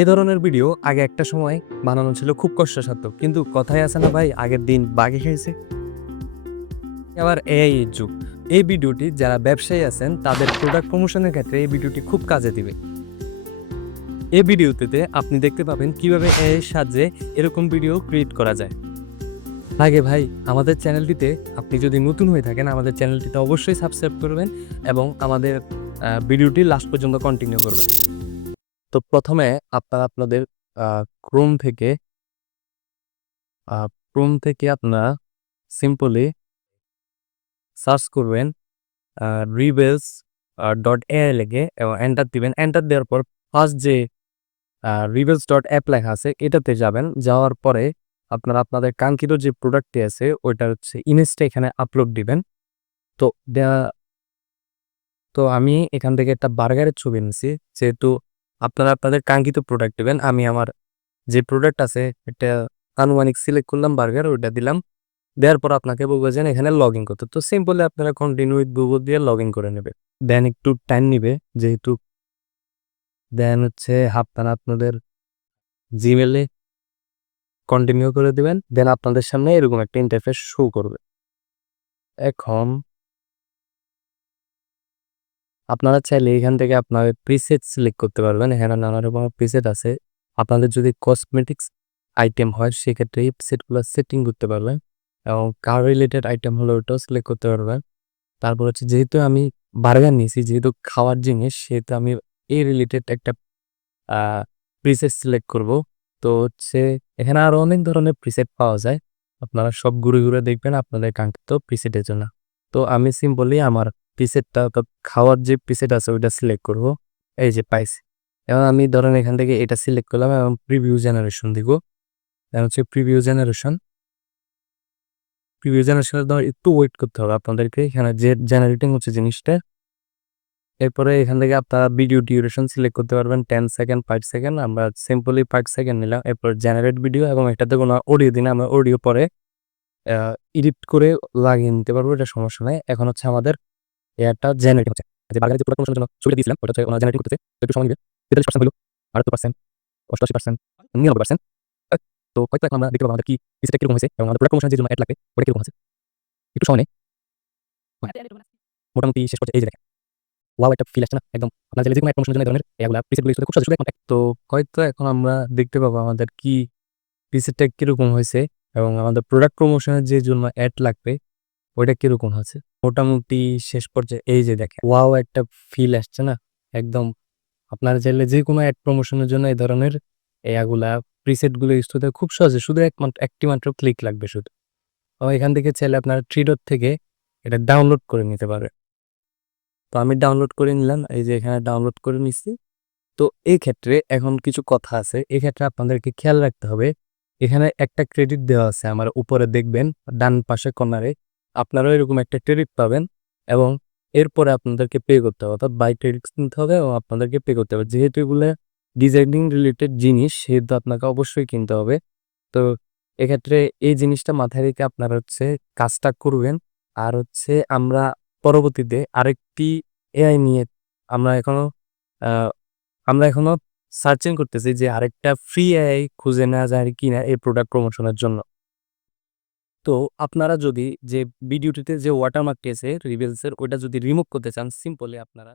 এ ধরনের ভিডিও আগে একটা সময় বানানো ছিল খুব কষ্টসাধ্য। কিন্তু কথায় আছে না ভাই, আগের দিন বাঘে খাইছে। আবার এআই এর যুগ। এই ভিডিওটি যারা ব্যবসায়ী আছেন তাদের প্রোডাক্ট প্রমোশনের ক্ষেত্রে এই ভিডিওটি খুব কাজে দিবে। এই ভিডিওটিতে আপনি দেখতে পাবেন কিভাবে এআই এর সাহায্যে এরকম ভিডিও ক্রিয়েট করা যায়। আগে ভাই, আমাদের চ্যানেলটিতে আপনি যদি নতুন হয়ে থাকেন আমাদের চ্যানেলটিতে অবশ্যই সাবস্ক্রাইব করবেন এবং আমাদের ভিডিওটি লাস্ট পর্যন্ত কন্টিনিউ করবেন। তো প্রথমে আপনারা আপনাদের আ Chrome থেকে আ Chrome থেকে আপনারা সিম্পলি সার্চ করবেন আ rebels .ai লিখে এবং এন্টার দিবেন। এন্টার দেওয়ার পর ফার্স্ট যে rebels.app লেখা আছে এটাতে যাবেন। যাওয়ার পরে আপনারা আপনাদের কাঙ্ক্ষিত যে প্রোডাক্টটি আছে ওইটার হচ্ছে ইমেজটা এখানে আপলোড দিবেন। তো দেয়া তো আমি এখান থেকে একটা বার্গারের ছবি নিছি। যেহেতু আপনারা আপনাদের কাঙ্ক্ষিত প্রোডাক্ট দিবেন। আমি আমার যে প্রোডাক্ট আছে এটা আনুমানিক সিলেক্ট করলাম, বার্গার ওইটা দিলাম। দেওয়ার পর আপনাকে বলবে যে এখানে লগইন করতে। তো সিম্পলি আপনারা কন্টিনিউ উইথ গুগল দিয়ে লগইন করে নেবেন। দেন একটু টাইম নিবে যেহেতু দেন হচ্ছে আপনারা আপনাদের জিমেইলে কন্টিনিউ করে দিবেন। দেন আপনাদের সামনে এরকম একটা ইন্টারফেস শো করবে। এখন আপনারা চাইলে এখান থেকে আপনাদের প্রিসেট সিলেক্ট করতে পারবেন। এখানে নানা রকমের প্রিসেট আছে। আপনাদের যদি কসমেটিক্স আইটেম হয় সেক্ষেত্রে এই প্রিসেটগুলো সেটিং করতে পারবেন এবং কার রিলেটেড আইটেম হলে ওটাও সিলেক্ট করতে পারবেন। তারপর হচ্ছে যেহেতু আমি বার্গার নিয়েছি, যেহেতু খাওয়ার জিনিস, সেহেতু আমি এই রিলেটেড একটা আ প্রিসেট সিলেক্ট করব। তো হচ্ছে এখানে আরো অনেক ধরনের প্রিসেট পাওয়া যায়। আপনারা সব ঘুরে, ঘুরে দেখবেন আপনাদের কাঙ্ক্ষিত প্রিসেটের জন্য। তো আমি সিম্পলি আমার প্রিসেটটা অর্থাৎ খাওয়ার যে প্রিসেট আছে ওইটা সিলেক্ট করব। এই যে পাইছি। এখন আমি ধরেন এখান থেকে এটা সিলেক্ট করলাম এবং প্রিভিউ জেনারেশন দিব। দেন হচ্ছে প্রিভিউ জেনারেশনের জন্য একটু ওয়েট করতে হবে আপনাদেরকে। এখানে যে জেনারেটিং হচ্ছে জিনিসটা। এরপরে এখান থেকে আপনারা ভিডিও ডিউরেশন সিলেক্ট করতে পারবেন 10 সেকেন্ড, 5 সেকেন্ড। আমরা সিম্পলি 5 সেকেন্ড নিলাম। এরপর জেনারেট ভিডিও এবং এটাতে কোনো অডিও দিই না। আমরা অডিও পরে আ এডিট করে লাগিয়ে নিতে পারবো। এটা সমস্যা নাই। এখন হচ্ছে আমাদের এয়ারটা জেনারেট হচ্ছে। যে বার্গারের যে প্রোডাক্ট প্রমোশনের জন্য ছবিটা দিয়েছিলাম ওটা হচ্ছে ওনারা জেনারেটিং করতেছে। তো একটু সময় নিবে। 43% হইলো, 78%, 88%, 99%। আ তো হয়তো এখন আমরা দেখতে পাবো আমাদের কি পিসটা কিরকম হইছে এবং আমাদের প্রোডাক্ট প্রমোশনের যে জন্য এড লাগবে ওটা কিরকম আছে। একটু সময় নেই। মোটামুটি শেষ পর্যায়ে এই যে দেখেন। ওয়াও একটা ফিল আসছে না? একদম আপনার চাইলে যেকোনো এক প্রমোশনের জন্য এই ধরনের এগুলা প্রিসেট গুলো ইউজ করতে খুব সহজ। শুধু এক তো হয়তো এখন আমরা দেখতে পাবো আমাদের কি প্রিসেটটা কিরকম হইছে এবং আমাদের প্রোডাক্ট প্রমোশনের যে জন্য এড লাগবে ওইটা কিরকম আছে। মোটামুটি শেষ পর্যায়ে এই যে দেখেন। ওয়াও একটা ফিল আসছে না? একদম আপনারা চাইলে যেকোনো এড প্রমোশনের জন্য এই ধরনের এগুলা প্রিসেট গুলো ইউজ করতে খুব সহজে শুধু একটি মাত্র ক্লিক লাগবে শুধু। এখান থেকে চাইলে আপনারা 3 ডট থেকে এটা ডাউনলোড করে নিতে পারবেন। তো আমি ডাউনলোড করে নিলাম। এই যে এখানে ডাউনলোড করে নিচ্ছি। তো এই ক্ষেত্রে এখন কিছু কথা আছে। এক্ষেত্রে আপনাদেরকে খেয়াল রাখতে হবে। এখানে একটা ক্রেডিট দেওয়া আছে আমার উপরে দেখবেন ডান পাশে কর্নারে। আপনারাও এরকম একটা ক্রেডিট পাবেন এবং এরপরে আপনাদেরকে পে করতে হবে। অর্থাৎ বাই ক্রেডিটস নিতে হবে এবং আপনাদেরকে পে করতে হবে। যেহেতু এগুলা ডিজাইনিং রিলেটেড জিনিস সেহেতু আপনাকে অবশ্যই কিনতে হবে। তো এক্ষেত্রে এই জিনিসটা মাথায় রেখে আপনারা হচ্ছে কাজটা করবেন। আর হচ্ছে আমরা পরবর্তীতে আরেকটি এআই নিয়ে আমরা এখনো আ আমরা এখনো সার্চিং করতেছি যে আরেকটা ফ্রি এআই খুঁজে নেওয়া যায় কিনা এই প্রোডাক্ট প্রমোশনের জন্য। তো আপনারা যদি যে ভিডিওটিতে যে ওয়াটারমার্কটি আছে রিবেলস এর ওইটা যদি রিমুভ করতে চান সিম্পলি আপনারা